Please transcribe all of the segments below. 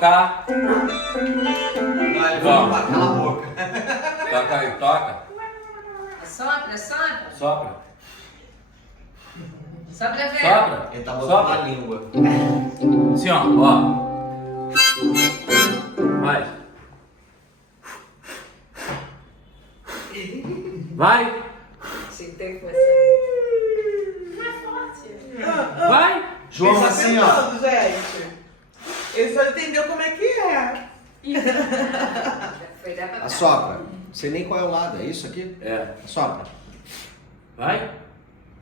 tocar. Não, ele vai cala a boca. Toca aí, toca. Sopra, sopra. Sopra. Sopra, velho. Sopra. Ele tá botando Sopra. a língua. Assim, ó. Vai. Vai. Achei que tem força. Mais forte. Vai. João, Ele tá assim, ó. tentando, gente. Ele só entendeu como é que é. Foi dar pra cá. Assopra. Não sei nem qual é o lado, é isso aqui? É. Assopra. Vai.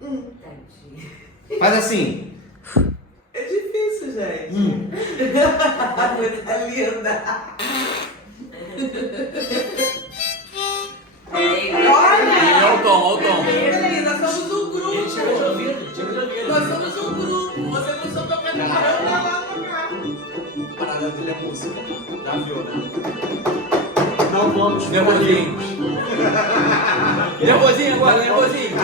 Tadinho. Faz assim. É difícil, gente. Coisa linda. Olha o tom, olha o tom. Peraí, nós somos um grupo. Ele tira de ouvido, tira de ouvido. Nós somos um grupo. Você começou tocando caramba, lá tocar. A parada dele é música. Já viu, né? Não vamos. Nervosinho. Nervosinho agora, nervosinho.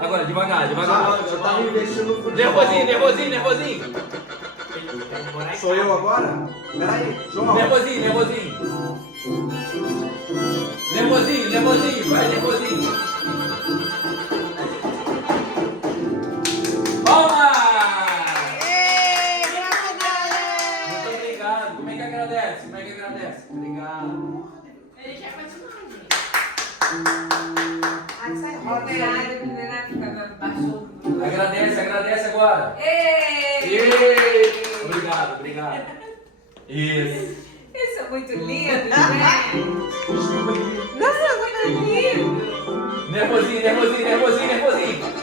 Agora, devagar, devagar. Já tá investindo no futebol. Nervosinho, nervosinho, nervosinho. Sou eu agora? Peraí, João. Nervosinho, nervosinho. Nervosinho, nervosinho, vai nervosinho. Toma! Muito obrigado. Como é que agradece? Como é que agradece? Obrigado. Ele quer continuar, gente. Ai, sai operário, menina, ficava baixou. Agradece, agradece agora. Ei! Obrigado, obrigado. Isso. Eles são muito lindos, né? Não, são muito lindos. Nervosinho, nervosinho, nervosinho, nervosinho.